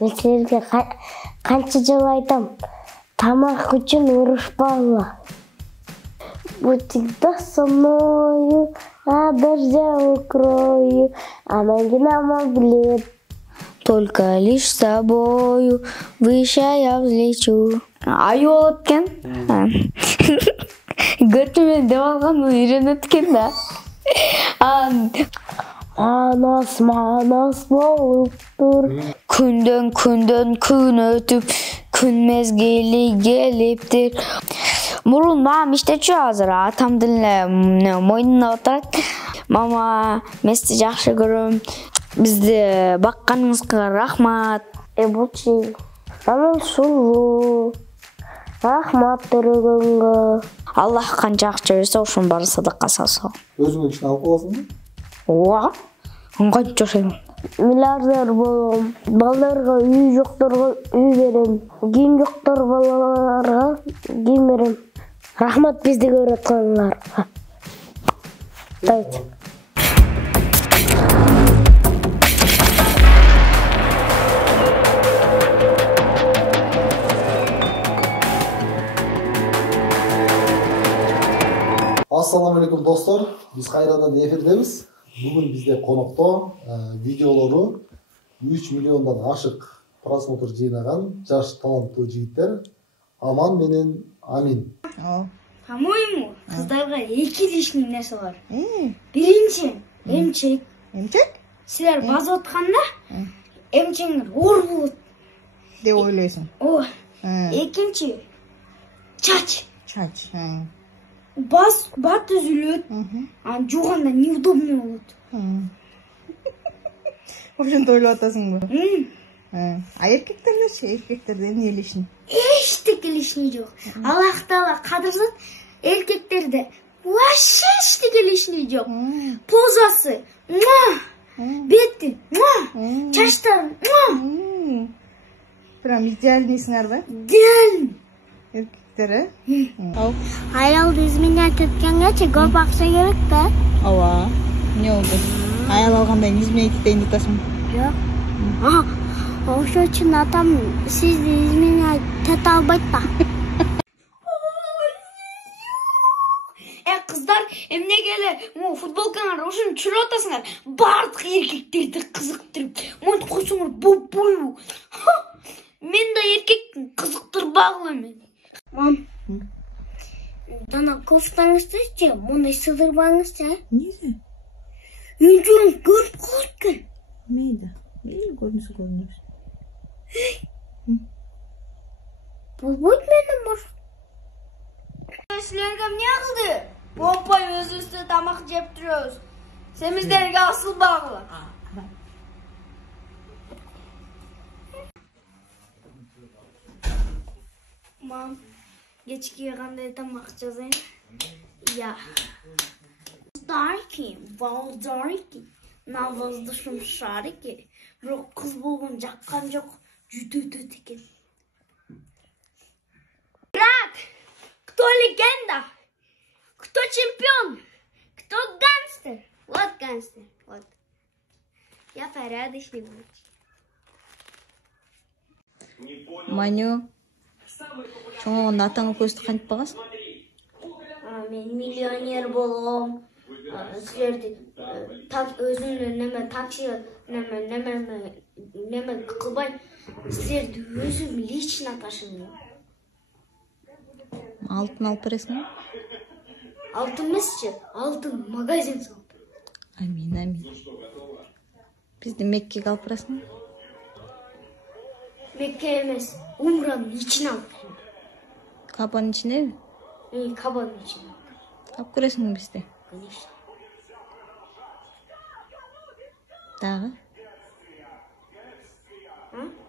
Мен силерге канча жыл айтам. Тамак үчүн урушпаңла. Будь со мною, а дождя укрою, а ноги нам облет. Только лишь с тобою выше я взлечу. Ай болот экен. Көтүмөн деп алган, үйрөнөт экен да. Анас болуп тур. Күндөн күн өтүп, күн мезгили келиптир. Мурун мамам иштечү, азыр атамдын эле мойнуна отурат. Мама, мен сизди жакшы көрөм. Бизди бакканыңызга рахмат. Бучи. Анан сулуу. Рахмат төрөгөнгө. Аллах канча акча берсе, ошонун баарын садакка салса. Өзүңө ишин алып каласыңбы? Ооба. Канча жашайм? Миллиардер болом. Балдарга үй жокторго үй берем. Кийим жоктор балаларга кийим берем. Рахмат бизди көрүп атканыңарга. Ассаламу алейкум достор. Биз кайрадан эфирдебиз. Бүгүн бизде конокто видеолору 3 миллиондон ашык просмотр жыйнаган жаш таланттуу жигиттер Аман менен Амин. По-моему, кыздарга эки лишний нерсе бар. Биринчи, эмчек. Эмчек? Силер базып атканда, эмчеңер оор болот деп ойлойсуң. Ооба. Экинчи, чач. Чач. Бат үзүлөт. Аны жууганда неудобно болот. Ошентип ойлоп атасыңбы? А эркектерчи, эркектерде эмне лишний? Эчтеке лишний жок. Аллах Таала кадырсат, эркектерде вообще эчтеке лишний жок. Позасы, бети, чачтары, Прям идеальныйсыңар да? идеально. Эркектер, Аялды изменять эткенгечи көп акча керек да. Ооба. Эмне болду? Аял алгандай изменять этейин деп атасың? Жок. Ошо үчүн атам сизди изменять эте албайт да. Кыздар, эмнеге эле футболкаңар ушуну түшүрүп атасыңар? Бардык эркектерди кызыктырып, монтип койсоңор болбойбу? Мен да эркекмин, кызыктырбагыла мен. Мам. Жана кофтаңызды мындай сыдырбаңызчы. Эмне? Үнчүрүң көрүп калат экен. Мейли көрүнсө көрүнөбүз. Болбойт менен бар. Силерге эмне кылды? Помпой өзүбүздө тамак жеп турабыз. Семиздерге асылбагыла. Мам, кечке кандай тамак жасайын? Я. Старки, валдарки, на воздушном шарике. Бирок кыз болгон жаккан жок, жүтөтөт экен. Итак, кто легенда? Кто чемпион? Кто гангстер? Вот гангстер, вот. Я порядочный мальчик. Маню. Чоңгондо атаңа көздү кантип багасың? Мен миллионер болом. Силерди өзүмдүн неме такси неме кылбай, силерди өзүм лично ташыйм. Алтын алып бересиңби? Алтын эмесчи, алтын магазин салып. Амин. Бизди Меккеге алып барасыңбы? Мекке эмес, Умранын ичине алып берем. Кабанын ичинеби? Кабанын ичине. Алып көрөсүңбү бизди? Конечно. Дагы?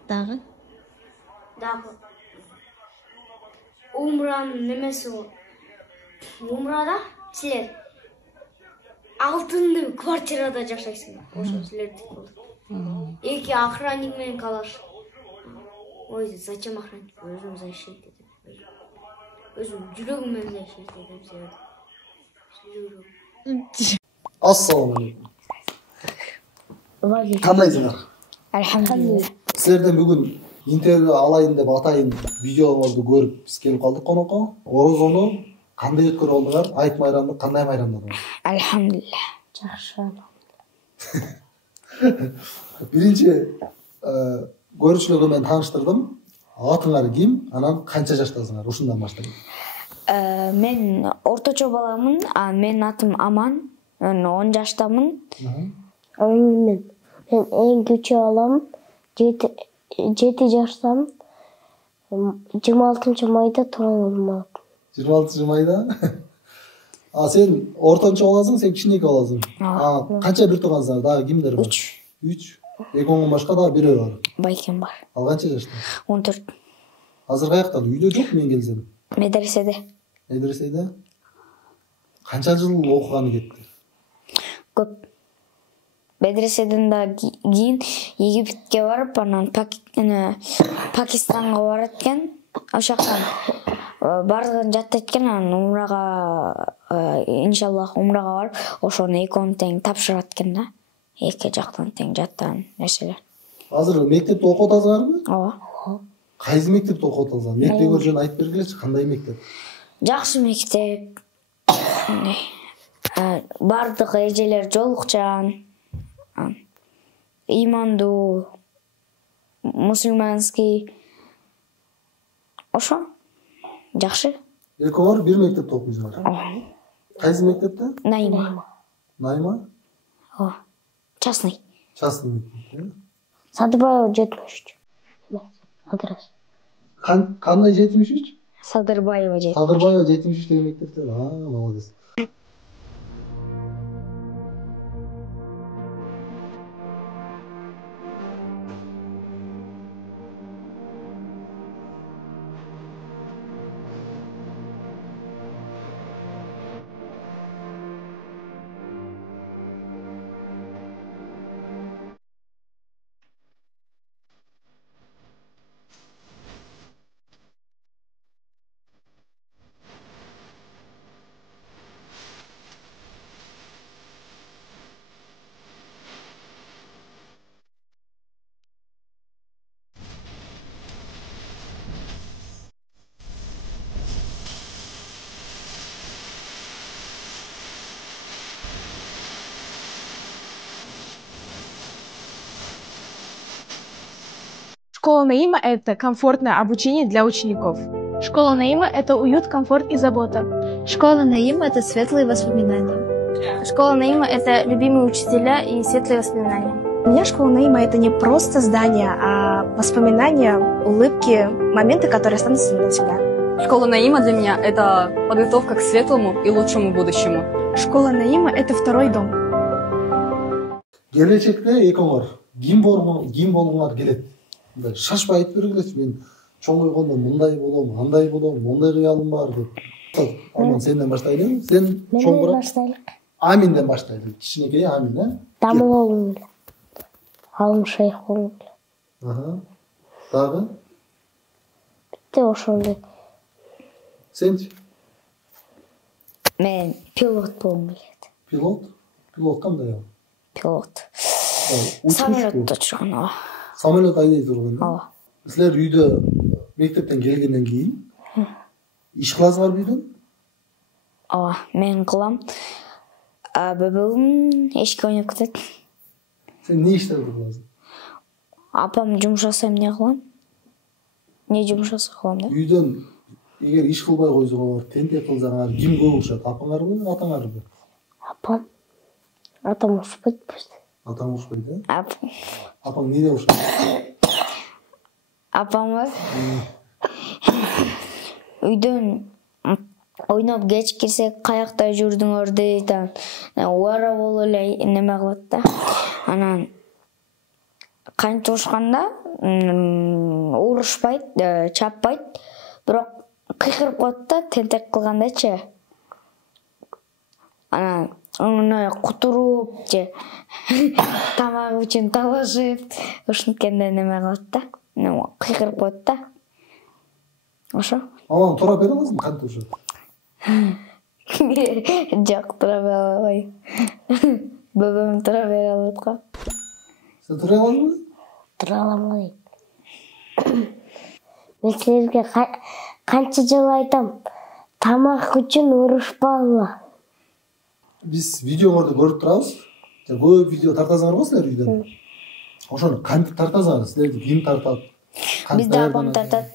Дагы. Умранын немеси болот. Умрада силер алтынды квартирада жашайсыңар. Ошо силердики болот. Эки охранник менен калаш. Ой, зачем охранник? Өзүм защит этем. Өзүм жүрөгүм менен защит этем. Ассаламу алейкум. Кандайсыңар? Алхамдулилlah. Силерден бүгүн интервью алайын деп атайын видеолорду көрүп биз келип калдык конокко. Орозону кандай өткөрүп алдыңар? Айт майрамды кандай майрамдадыңар? Альхамдулилля. Жакшы. Биринчи көрүүчүлөргө мен тааныштырдым. Атыңар ким? Анан канча жаштасыңар? Ушундан баштайын. Мен орточо баламын. Менин атым Аман. Мен 10 жаштамын. Мен эң кичүү балам. 7 жаштамын. 26 майда тууган. 26 майда? Сен ортончо боласың, сен кичинекей боласың. Канча бир туугансыңар? Дагы кимдер бар? 3. Экөөңөн башка дагы бирөө бар. Байкем бар. Ал канча жашта? 14. Азыр каякта? Үйдө жок мен келсем. Медреседе. Медреседе? Канча жыл окуганы кетти? Көп. Медреседен да кийин Египетке барып, анан Пакистанга барат экен. Ошоктан бардыгын жаттайт экен, анан умрага иншаллах умрага барып, ошону экөөнү тең тапшырат экен да. Эки жактан тең жаттаган нерселер. Азыр мектепте окуп атасыңарбы? Ооба. Кайсы мектепте окуп атасыңар? Мектеп жөнүндө айтып бергилечи, кандай мектеп? Жакшы мектеп. Бардык эжелер жолукчан. Имандуу, мусулманский. Ошо. Жакшы. Экөөңөр бир мектепте окуйсуңар. Кайсы мектепте? Найма. Найма? Ооба. Частный. Частный мектеп. Садырбаева 73. Адрес. Кандай 73? Садырбаева 73. Садырбаева 73 деген мектепте. Молодец. Школа Наима – это комфортное обучение для учеников. Школа Наима – это уют, комфорт и забота. Школа Наима – это светлые воспоминания. Школа Наима – это любимые учителя и светлые воспоминания. Для меня школа Наима – это не просто здание, а воспоминания, улыбки, моменты, которые останутся навсегда. Школа Наима для меня – это подготовка к светлому и лучшему будущему. Школа Наима – это второй дом. Келечекте экөөңөр ким болуңар келет? Шашпай айтып бергилечи, мен чоң койгондо мындай болом, андай болом, мондай кыялым бар деп. Аман сенден баштайлы. Сен чоңураак баштайлык. Аминден баштайлы. Кичинекей Амин, Дамыл болуң эле. Алым шейх болуң эле. Дагы? Битти ошондой. Сенчи? Мен пилот болуң келет. Пилот? Пилот кандай ал? Пилот. Самолетто учурган, ооба. Самолет айдай турган. Ооба. Силер үйдө мектептен келгенден кийин иш кыласыңарбы үйдөн? Ооба, мен кылам. Бөбөгүм эшикке ойноп кетет. Сен не иштерди кыласың? Апам жумуш жасайм, эмне кылам? Не жумуш жасай кылам да? Үйдөн эгер иш кылбай койсоңор, тентек кылсаңар, ким көп урушат? Апаңарбы, атаңарбы? Апам. Атам урушпайт бизди. Атаң урушпайт, э? Апаң неде урушат? Апамы үйдөн ойноп кеч кирсек, каякта жүрдүңөр дейт. Убара болуп эле неме кылат да. Анан кантип урушканда урушпайт, чаппайт, бирок кыйкырып коет да, тентек кылгандачы. Анан оңуна кутуруп же тамак үчүн талашып, ушинткенде неме кылат да. Кыйкырып коет да. Ошо. Анан тура бере аласың, кантип урушат? Жок, тура бере албайм. Бөбөм тура бере алат го. Сен тура аласыңбы? Тура ала албайм. Мен силерге канча жыл айтам, тамак үчүн урушпагыла. Биз видеолорду көрүп турабыз. Көп видео тартасыңар го силер үйдөн. Ошону кантип тартасыңар? Силерди ким тартат? Бизде апам тартат.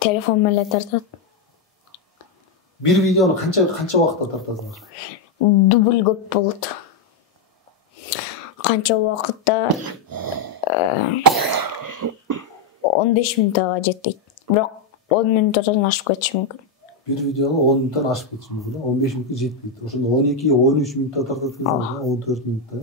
Телефон менен тартат. Бир видеону канча убакытта тартасыңар? Дубль көп болот. Канча убакытта 15 минуттага жетпейт. Бирок 10 минуттан ашып кетиши мүмкүн. Бир видеону 10 минуттан ашып кетиши мүмкүн, 15 минутка жетпейт. Ошондо 12-13 минутта тартат экенсиңер, 14 минутта.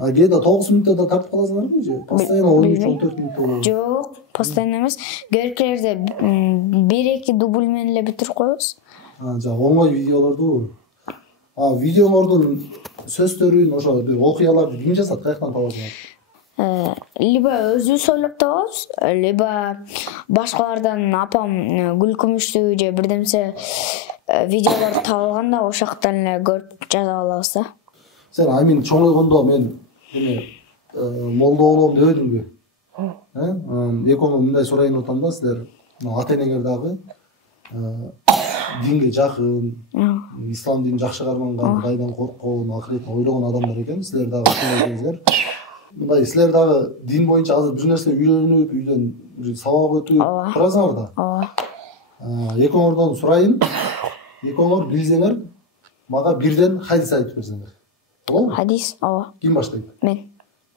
А кээде 9 минутта да тартып каласыңарбы же? Постоянно 13-14 минутта болот. Жок, постоянно эмес. Керекелерде 1-2 дубль менен эле бүтүрүп коебуз. Оңой видеолорду. Видеолордун сөздөрүн, ошо бир окуяларды ким жазат, каяктан табасыңар? Либо өзүбүз ойлоп табабыз, либо башкалардан апам Гүлкүмүштүү же бирдемсе видеолор табылганда ошол жактан эле көрүп жаза алабыз да. Сен Амин чоңойгондо мен молдо болом дебедиңби? Экөөңө мындай сурайын атам да, силер ата энеңер дагы динге жакын, ислам динин жакшы карманган, Кудайдан корккон, акыретин ойлогон адамдар экен. Силер дагы ошондой экенсиңер. Мындай силер дагы дин боюнча азыр бир нерсе үйрөнүп, үйдөн бир сабак өтүп турасыңар да. Экөөңөрдөн сурайын. Экөөңөр билсеңер, мага бирден хадис айтып берсеңер. Болобу? Хадис, Ким баштайт? Мен.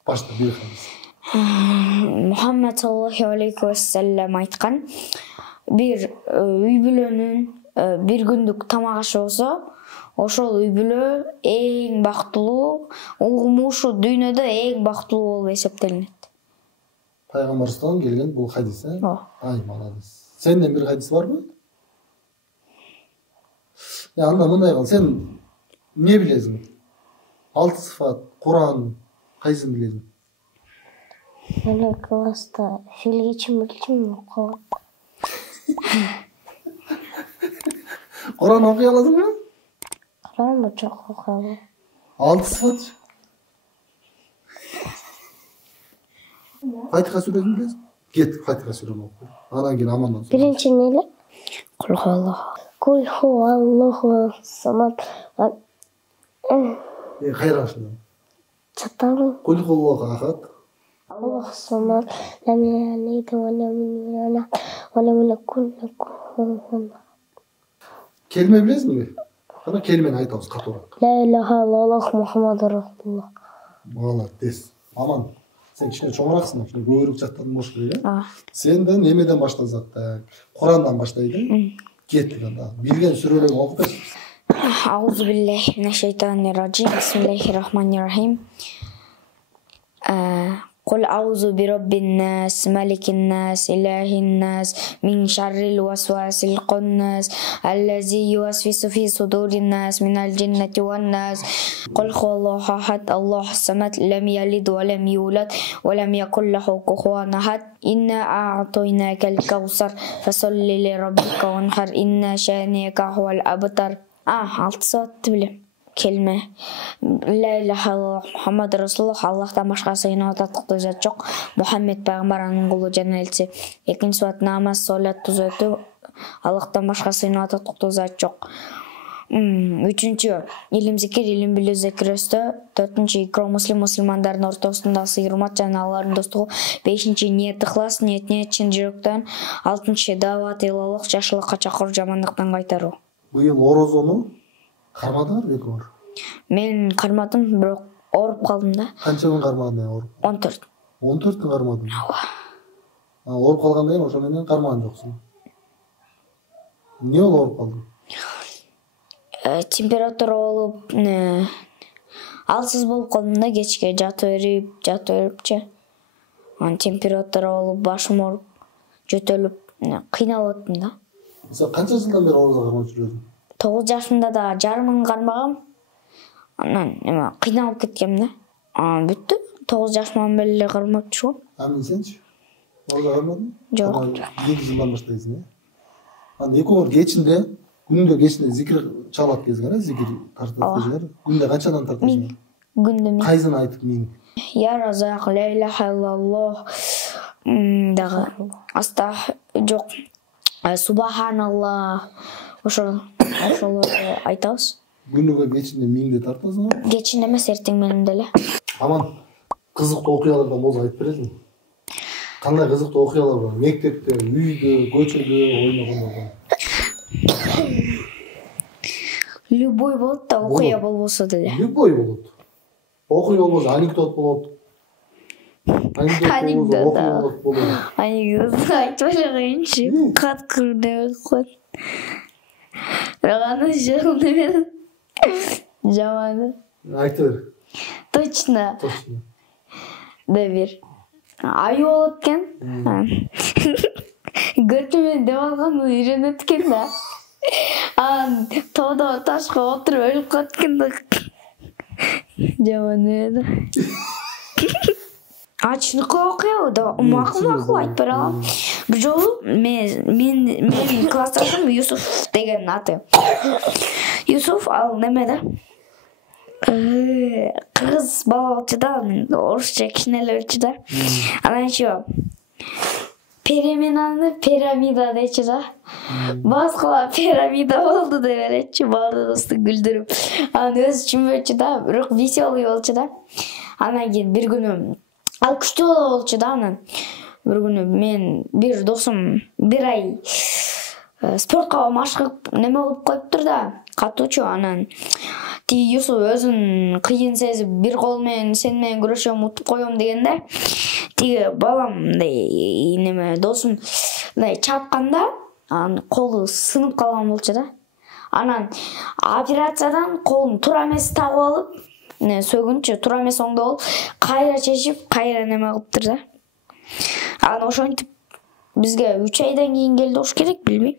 Башта бир хадис. Мухаммад саллаллаху алейхи вассалам айткан, бир үй бүлөнүн бир күндүк тамак ашы болсо, ошол үй бүлө эң бактылуу, угуму ушу дүйнөдө эң бактылуу болуп эсептелинет. Пайгамбардан келген бул хадис, Ай, молодец. Сенден бир хадис барбы? Анда мындай кыл, сен эмне билесиң? 6 сыфат, Куран, кайсын билесиң? Мен класста филгичим окугам. Куран окуй аласыңбы? Куран жок окугам. 6 сыфат. Фатиха сүрөсүн билесиң? Кет Фатиха сүрөнү оку. Анан кийин амандан соң. Биринчи эмне? Кул хуаллаху самад. Кайра шуну. Чатам. Кул хуаллаху ахад. Аллаху самад. Лам ялид ва лам юлад ва лам якун лаху. Келме билесиңби? Кана келмени айтабыз катуураак. Ла илаха илlalloh Мухаммаду расулуллах. Молодец. Аман. Сен кичине чоңураксың, кичине көбүрөөк жаттадың болуш керек, Сенден эмеден баштасак да, Курандан баштайды. Кеттик анда. Билген сүрөлөрүн окуп берсиңиз. Аузу биллахи минаш шайтанир раджим. Бисмиллахир рахманир рахим. قل أعوذ برب الناس ملك الناس إله الناس من شر الوسواس الخناس الذي يوسوس في صدور الناس من الجنة والناس قل هو الله أحد الله الصمد لم يلد ولم يولد ولم يكن له كفوا أحد إنا أعطيناك الكوثر فصل لربك وانحر إن شانئك هو الأبتر. 6 saat bilem. Kelme. La ilahe illallah Muhammed Rasulullah, Allah'tan başkası inanatlıkta zat yok. Muhammed Peygamber'in kulu jana elçisi. Ekinci saat namaz, salat, tuz ötü. Allah'tan başkası inanatlıkta zat yok. Üçüncü, ilim zikir, ilim bilүү zikir östü. Dördüncü, ikram musulmandardын ортосунда сыйырмат жана алардын достугу. Бешинчи, ниет ыхлас, ниетине чын жүрөктөн. Алтынчы, дават илалык, жакшылыкка чакыруу, жамандыктан кайтаруу. Быйыл орозону кармадыңар экөөңөр? Мен кармадым, бирок ооруп калдым да. Канча күн кармадың ооруп? 14. 14 күн кармадың? Ооруп калгандан кийин ошо менен кармаган жоксуң. Эмне болуп ооруп калдың? Температура болуп, алсыз болуп калдым да, кечке жатып берипчи. Температура болуп, башым ооруп, жөтөлүп, кыйналып аттым да. Сен канча жылдан бери орозо кармап жүрөсүң? 9 жашымда да жарымын кармагам. Анан кыйналып кеткем да. Бүттү. 9 жашымдан бери эле кармап жүрөм. Амин сенчи? Орозо кармадың? Жок. 7 жылдан баштайсың, Анда экөөңөр кечинде, күндө кечинде зикир чалат кезген, зикир тартат кезген. Күндө канчадан тартасың? Күндө 1000. Кайсын айтып 1000? Я Разак, ла илаха илlalloh дагы жок. Субханалла ошолорду айтабыз. Күнүгө кечинде миңде тартасың. Кечинде эмес, эртең менен деле. Аман, кызыктуу окуялардан болсо айтып бересиң. Кандай кызыктуу окуялар бар? Мектепте, үйдө, көчөдө ойногондо. Любой болот да, окуя болбосо деле. Любой болот. Окуя болбосо анекдот болот. Анекдот айтып эле коеюнчу. Каткыр деп коет. Аны жыл неме? Жаманы. Айта бер. Точно. Да бир. Аю болот экен. Көртүмөн деп алган үйрөнөт экен да. Тоодо ташка отуруп өлүп калат экен да. Жаман эле. Чыныгы окуябы да, макул айтып бере алам. Бир жолу менин классташым Юсуф деген аты. Юсуф ал немеде? Кыргыз бала болчу да, орусча кичинеле болчу да. Анан ичи переменаны пирамида дечи да. Баскала пирамида болду деп беречи, баардыгыбызды күлдүрүп. Анан өзү түшүнбөчү да, бирок веселый болчу да. Анан кийин бир күнү ал күчтүү бала болчу да. Анан бир күнү мен бир досум бир ай спортко машыгып неме болуп коюптур да, катуучу. Анан тиги Юсуф өзүн кыйын сезип бир кол менен сен менен күрөшөм, утуп коем дегенде тиги балам мындай неме досум мындай чапканда анын колу сынып калган болчу да. Анан операциядан колун туура эмес тагып алып, сөгүнчү туура эмес оңдоп, кайра чечип, кайра неме кылыптыр да. Анан ошентип бизге 3 айдан кийин келди болуш керек, билбейм.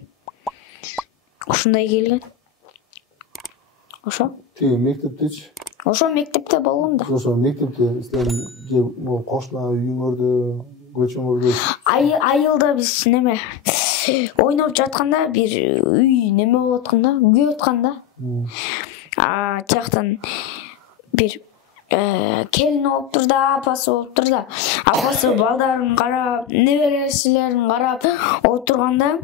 Ушундай келген. Ошо. Тиги мектептечи? Ошо мектепте болгон да. Ошо мектепте силер же кошуна үйүңөрдө, көчөңөрдө айылда биз неме ойноп жатканда бир үй неме болуп аткан да, күйүп аткан да. Тияктан бир келин болуптур да, апасы болуптур да. Апасы балдарын карап, небересилерин карап отурганда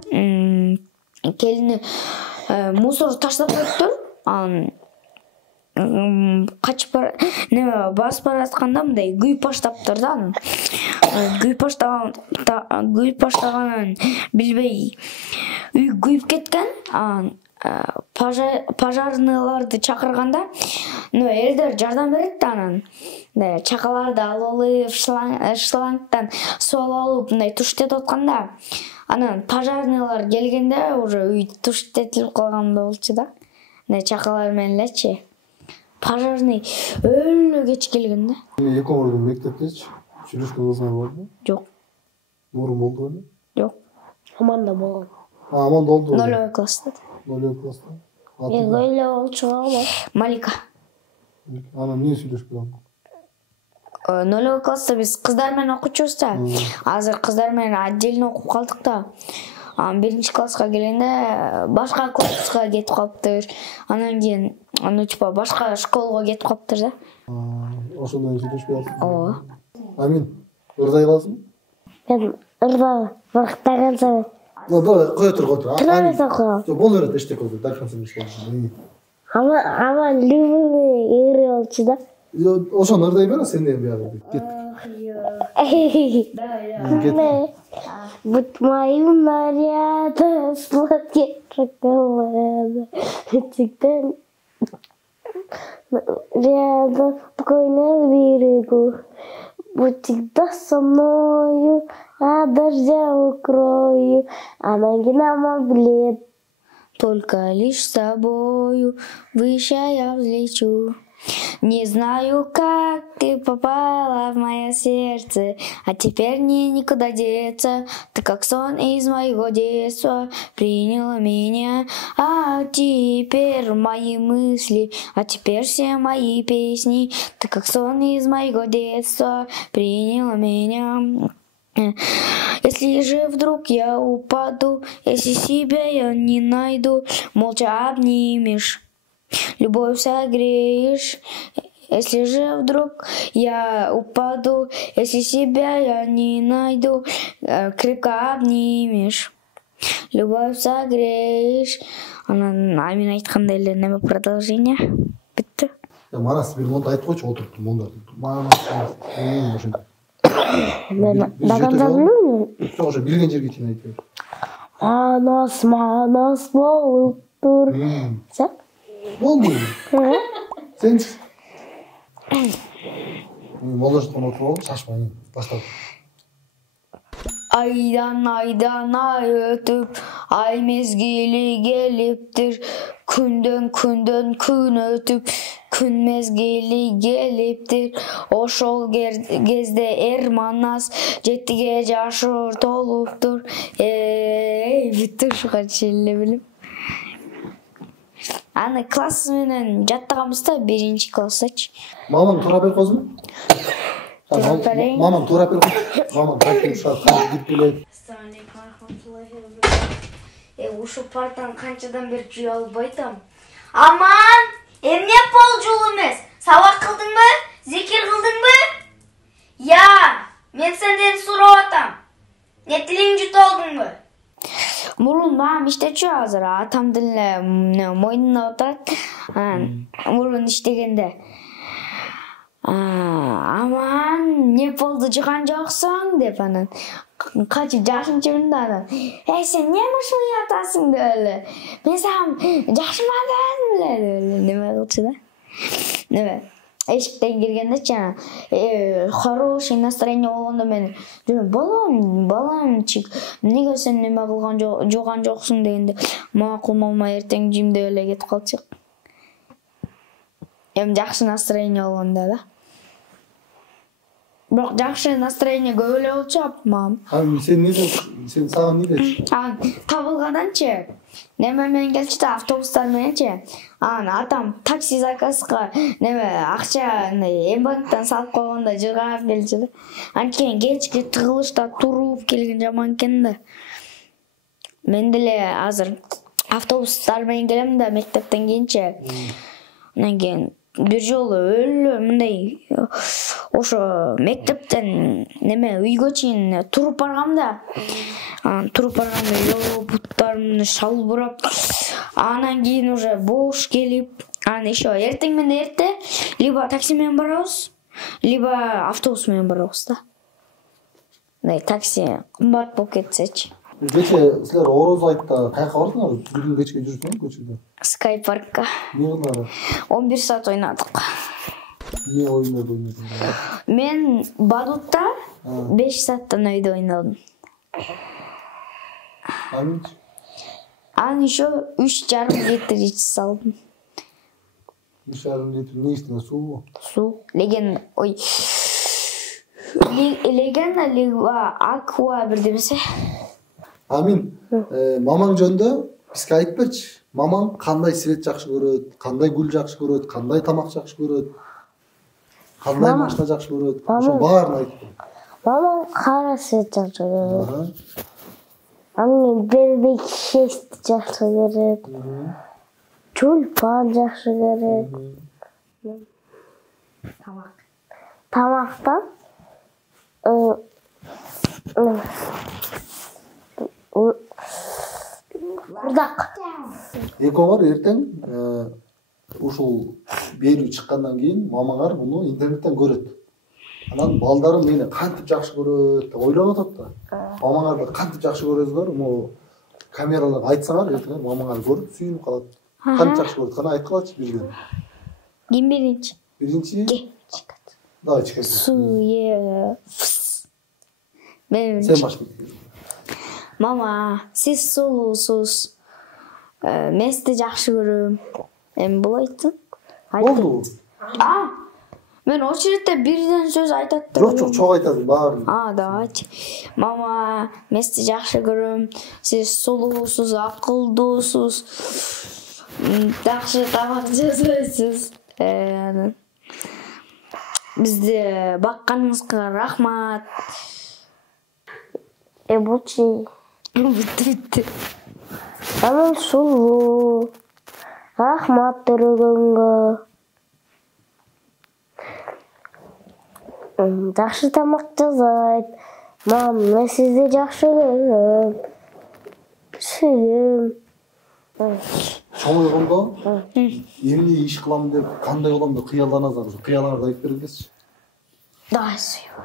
келини мусор таштап коюптур. Анан качып басып баратканда мындай күйүп баштаптыр да. Анан күйүп баштаганын билбей үй күйүп кеткен. Анан пожарныйларды чакырганда эрдер жардам берет да. Анан чакаларды алып шлангдан суу алып мындай туштетип атканда, анан пожарныйлар келгенде уже үй туштетилип калган болчу да. Чакалар менен элечи. Пожарный өлө кеч келген да. Экөөңөрдүн мектептечи сүйлөшкөн кызыңар барбы? Жок. Мурун болду беле? Жок. Аман да болгон. Аман болду. 0 класста. 0 класста. Эле болчу Малика. Анан эмне сүйлөшпөйм? 0 класста биз кыздар менен окучубуз да. Азыр кыздар менен отдельно окуп калдык да. 1 класска келгенде башка класска кетип калыптыр. Анан кийин типа башка школго кетип калыптыр да. Ошондон сүйлөшпөй атасың? Ооба. Амин, ырдай аласың? Мен ырдабы, бактаган сайын. Давай, кое тур. Тырабыз окугам. Жок, боло берет, эчтеке болду. До конца мышлашым. Аман любимый игры болчу да. Ошону ырдай бер, сенден биягы. Кет. Будь моим нарядом, сладкий шоколад. Всегда рядом, спокойно на берегу. Будь всегда со мною, а дождя укрою, а ноги нам облет. Только лишь с тобою выше я взлечу. Не знаю, как ты попала в мое сердце, а теперь мне никуда деться. Ты как сон из моего детства приняла меня, а теперь мои мысли, а теперь все мои песни. Ты как сон из моего детства приняла меня. Если же вдруг я упаду, если себя я не найду, молча обнимешь, любовь согреешь, Если же вдруг я упаду, если себя я не найду, крепко обнимешь, любовь согреешь. Амин айткандай эле неме продолжение битти. Манас бир монда айтып койчу, отуруп монда. Манас. Даганда билбейм. Жок, ошо билген жерге чейин айтып. Манас болуп тур. Sen? Болду. Сенчи? Молдоштон отуруп, шашпайын. Баштап. Aydan ay ötüp, ay mezgili geliptir. Künden gün ötüp, gün mezgili geliptir. Oşol gezde Manas, jettige жашыр толуптур. Бүттү ушуга чейин билим. Аны класс менен жаттаганбызда 1-классачы. Мамам туура берип койсун. Мамам туура берип койсун. Мамам кантип кантип келет. Ассалаумалейкум рахматуллахи ва баракатух. Ушу партаны канчадан бери жууя албай атам. Аман, эмне болжул эмес? Сабак кылдыңбы? Зикир кылдыңбы? Я, мен сенден сурап атам. Не тилиң жут алдыңбы? Мурун мамам иштечү азыр, атамдын эле мойнуна отурат. Мурун иштегенде. Аман, не болду, жуган жоксуң деп анан качып жашым чыгында анан. Сен эмне ушул ятасың деп эле. Мен сага жашмадым эле неме кылчу да. Неме? Эшиктен киргенде хороший настроение болгондо мен баламчик, эмнеге сен неме кылган жуган жоксуң дегенде, макул мама эртең жим деп эле кетип калчу. Жакшы настроение болгондо да. Бирок жакшы настроение көп эле болчу мам. Сен сага эмне дечи? Табылганданчы неме менен келчү да, автобустар мененчи. Атам такси заказга неме акча эмбанктан салып койгондо жыгап келчү да. Анткени кечки тыгылышта туруп келген жаман экен да. Мен деле азыр автобустар менен келем да мектептен кийинчи. Анан кийин бир жолу өлө мындай ошо мектептен неме үйгө чейин туруп баргам да. Туруп барганда жол буттарымды шалбырап, анан кийин уже бош келип, анан еще эртең менен эрте либо такси менен барабыз, либо автобус менен барабыз да. Мындай такси кымбат болуп кетсечи. Кече силер Ороз айтта каяка бардыңар? Бир күн кечке жүрүптүңөр көчөдө. Sky паркка. Эмне кылдыңар? 11 саат ойнадык. Эмне ойнодуңар? Мен Бадутта 5 сааттан өйдө ойнодум. Аны еще 3,5 литр ичип салдым. 3,5 литр не иштин? Суу? Суу. Легенда либо аква бирдемесе. Амин. Мамаң жөнүндө бизге айтып берчи. Мамаң кандай свет жакшы көрөт, кандай гүл жакшы көрөт, кандай тамак жакшы көрөт, кандай машина жакшы көрөт. Ошо баарын айтып бер. Мамаң кара свет жакшы көрөт. Анын бербек шесть жакшы көрөт. Тюльпан жакшы көрөт. Тамактан Курдак. Экөөңөр эртең ушул берүү чыккандан кийин мамаңар муну интернеттен көрөт. Анан балдарым мени кантип жакшы көрөт деп ойлонуп атат да. Мамаңарды кантип жакшы көрөсүңөр? Му камераларга айтсаңар, эртең мамаңар көрүп сүйүнүп калат. Кантип жакшы көрөт? Кана айткылачы бирден. Ким биринчи? Биринчи? Давай чекай. Суе. Сен башка. Мама, сиз сулуусуз. Мен сизди жакшы көрөм. Эми болойт. Болду. Мен очередте бирден сөз айтат да. Жок, чок айтасың баарын. Давайте. Мама, мен сизди жакшы көрөм. Сиз сулуусуз, акылдуусуз. Жакшы тамак жасайсыз. Бизди бакканыңызга рахмат. Бутчи. Бүттү. Анын сулуу. Рахмат төрөгөнгө. Жакшы тамак жасайт. Мен сизди жакшы көрөм. Сүйөм. Чоң ойгондо эмне иш кылам деп, кандай болом деп кыялданасыз. Кыялыңарды айтып бериңизчи. Давай сүйөм.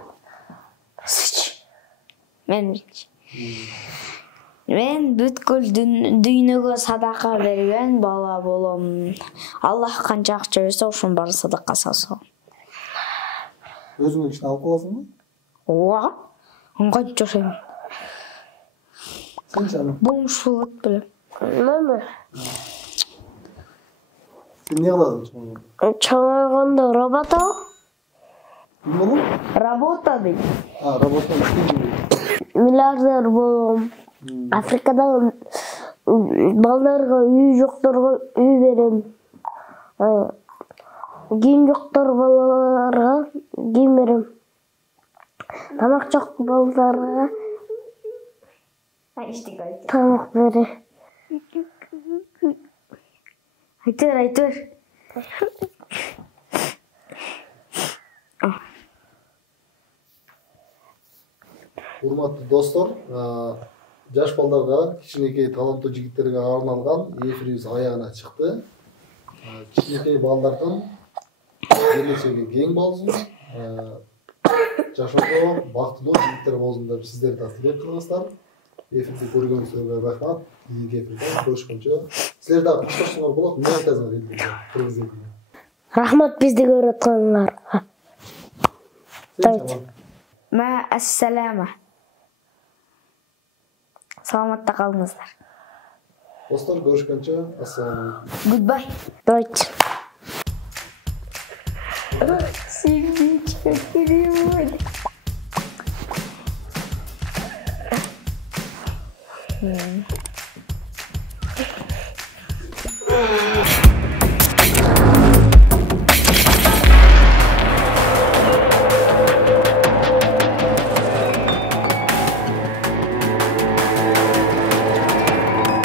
Мен бүткүл дүйнөгө садака берген бала болом. Аллах канча акча берсе, ошонун баарын садака салсам. Өзүңө ишин алып каласыңбы? Ооба. Кантип жашайм? Сенчи аны? Бомж болот белем. Мен Сен эмне кыласың чоң ойгондо? чоң ойгондо работа. Эмне болом? Работа дейт. Работа иштейм. Миллиардер болом. Африкадагы балдарга, үй жокторго үй берем. Кийим жоктор балаларга кийим берем. Тамак жок балдарга тамак берем. Айтыр. Урматтуу достор, жаш балдарга, кичинекей таланттуу жигиттерге арналган эфирибиз аягына чыкты. Кичинекей балдардын келечеги кең болсун, жашоодо бактылуу жигиттер болсун деп сиздерди да тилек кылабыздар. Эфирди көргөнүңүзгө рахмат. Кийинки эфирде көрүшкөнчө силер дагы коштошсоңор болот. Эмне айтасыңар элге? Рахмат бизди көрүп атканыңарга. Ма ассалама. Саламатта калыңыздар. Достор, көрүшкөнчө ассаламу алейкум. Goodbye. Давайте. Сердечко переводит.